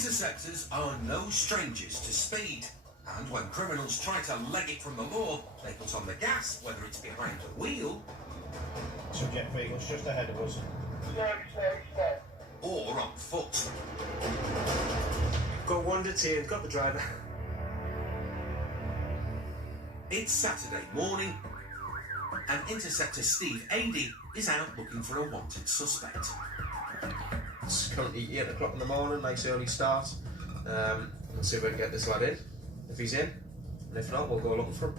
Interceptors are no strangers to speed, and when criminals try to leg it from the law, they put on the gas, whether it's behind the wheel Subject vehicle's just ahead of us. or on foot. Got one detained, got the driver. It's Saturday morning, and Interceptor Steve Adey is out looking for a wanted suspect. It's currently 8 o'clock in the morning, nice early start. We'll see if we can get this lad in, if he's in, and if not, we'll go looking for him.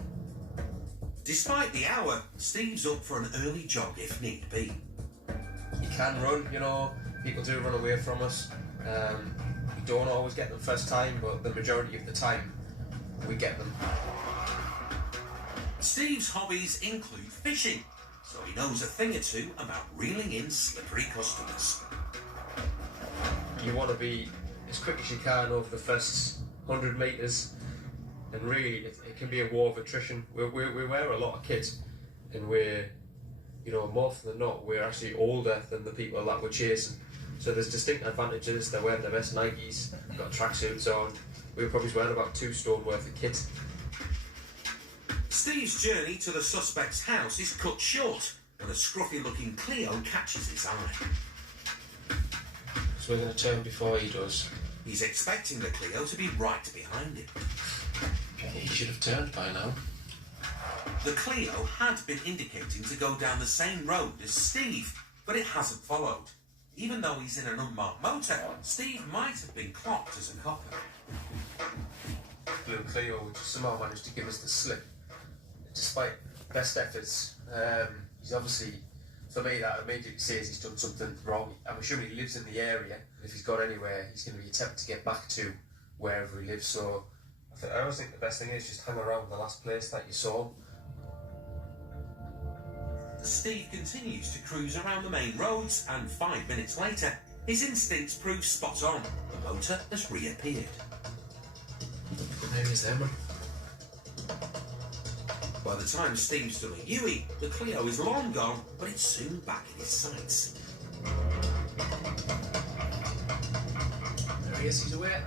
Despite the hour, Steve's up for an early jog if need be. He can run, you know, people do run away from us. We don't always get them first time, but the majority of the time, we get them. Steve's hobbies include fishing, so he knows a thing or two about reeling in slippery customers. You want to be as quick as you can over the first 100 metres, and really it can be a war of attrition. We wear a lot of kit, and we're, you know, more often than not, we're actually older than the people that we're chasing. So there's distinct advantages. They're wearing their best Nikes, got tracksuits on. We're probably wearing about 2 stone worth of kit. Steve's journey to the suspect's house is cut short when a scruffy-looking Clio catches his eye. So we're going to turn before he does. He's expecting the Clio to be right behind him. He should have turned by now. The Clio had been indicating to go down the same road as Steve, but it hasn't followed. Even though he's in an unmarked motor, Steve might have been clocked as a copper. Blue Clio, which somehow managed to give us the slip. Despite best efforts, he's obviously, for me, that immediately says he's done something wrong. I'm assuming he lives in the area. If he's got anywhere, he's going to be attempting to get back to wherever he lives. So I always think the best thing is just hang around the last place that you saw him. Steve continues to cruise around the main roads, and 5 minutes later, his instincts prove spot on. The motor has reappeared. Maybe it's them. By the time Steve's done a U-E, the Clio is long gone, but it's soon back in his sights. There he is, he's away.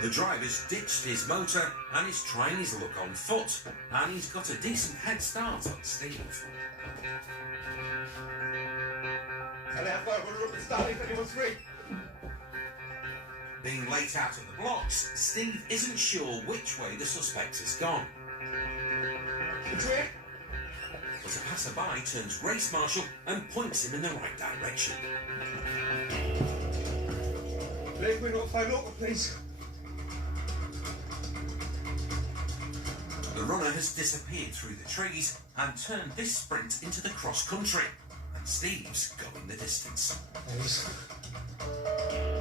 The driver's ditched his motor and is trying his luck on foot, and he's got a decent head start on Steve. Being late out of the blocks, Steve isn't sure which way the suspect has gone. But a passerby turns race marshal and points him in the right direction. Let me not find out, please. The runner has disappeared through the trees and turned this sprint into the cross-country, and Steve's going the distance.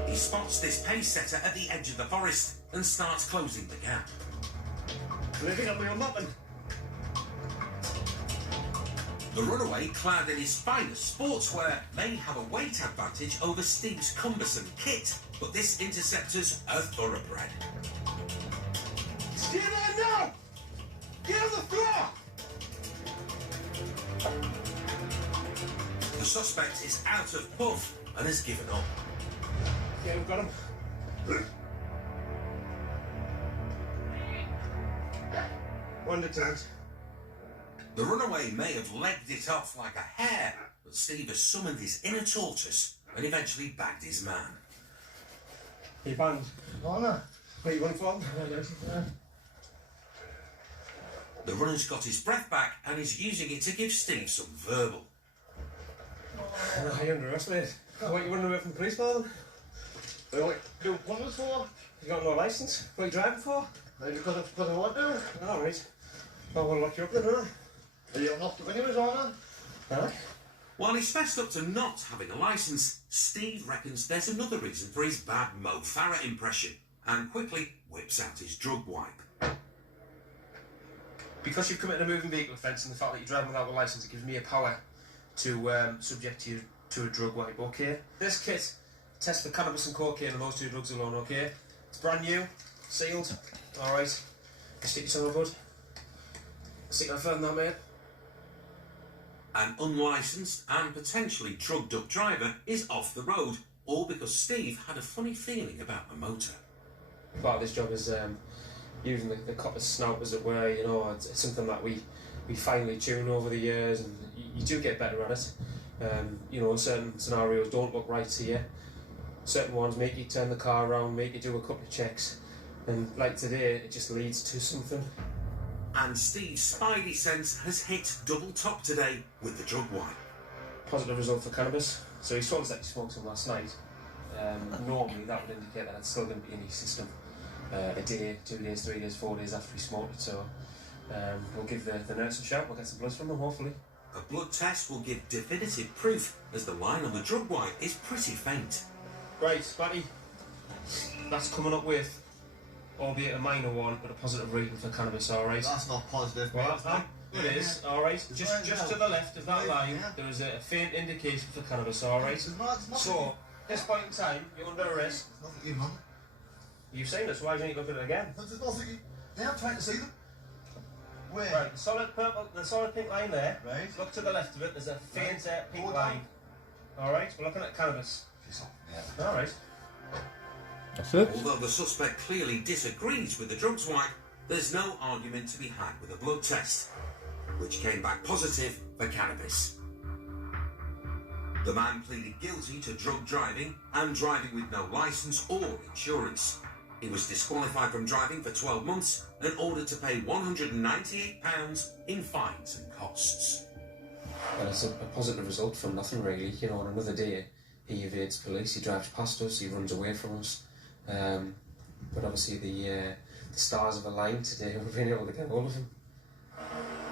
He spots this pace setter at the edge of the forest and starts closing the gap. Living on my own muffin. The runaway, clad in his finest sportswear, may have a weight advantage over Steve's cumbersome kit, but this interceptor's a thoroughbred. Stay there now! Get on the floor! The suspect is out of puff and has given up. Yeah, we've got him. One detained. The runaway may have legged it off like a hare, but Steve has summoned his inner tortoise and eventually bagged his man. He banned. Oh no. Where you running from? The runner's got his breath back and is using it to give Steve some verbal. Oh, you underestimated. What, you running away from the police, Father? What do punters for? You got no licence? What are you driving for? Maybe because I want to. All right. Well, we'll lock you up then, don't Are you off to anyways, aren't I? Aye. While he's fessed up to not having a licence, Steve reckons there's another reason for his bad Mo Farah impression and quickly whips out his drug wipe. Because you've committed a moving vehicle offence and the fact that you're driving without a licence, it gives me a power to subject you to a drug wipe, okay? This kit tests for cannabis and cocaine and those 2 drugs alone, okay? It's brand new, sealed, alright. Stick your tongue on, bud. Stick that further than that, mate. An unlicensed and potentially drugged up driver is off the road, all because Steve had a funny feeling about the motor. Part of this job is using the copper's snout, as it were. You know, it's something that we finely tune over the years, and you do get better at it. You know, certain scenarios don't look right to you. Certain ones make you turn the car around, make you do a couple of checks, and like today, it just leads to something. And Steve's spidey sense has hit double top today with the drug wipe. Positive result for cannabis. So he told us that he smoked some last night. Normally that would indicate that it's still going to be in his system a day, 2 days, 3 days, 4 days after he smoked it. So we'll give the nurse a shout, we'll get some blood from him hopefully. A blood test will give definitive proof, as the line on the drug wipe is pretty faint. Right, Spatty. That's coming up with, albeit a minor one, but a positive reading for cannabis, alright? That's not positive. Well, mate. it is, alright. Just to the left of that line, there is a faint indication for cannabis, alright? It's nothing. So, at this point in time, you're under arrest. It's nothing, you man. You've seen this, why don't you look at it again? There's nothing. Yeah, I'm trying to see them. Where? Right, the solid purple, the solid pink line there. Right. Look to the left of it, there's a faint pink Hold line. Alright, we're looking at cannabis. Yeah. Alright. That's it. Although the suspect clearly disagrees with the drugs wipe, there's no argument to be had with a blood test, which came back positive for cannabis. The man pleaded guilty to drug driving and driving with no licence or insurance. He was disqualified from driving for 12 months and ordered to pay £198 in fines and costs. Well, it's a positive result from nothing really. You know, on another day, he evades police, he drives past us, he runs away from us. But obviously the stars have aligned today, we've been able to get hold of him.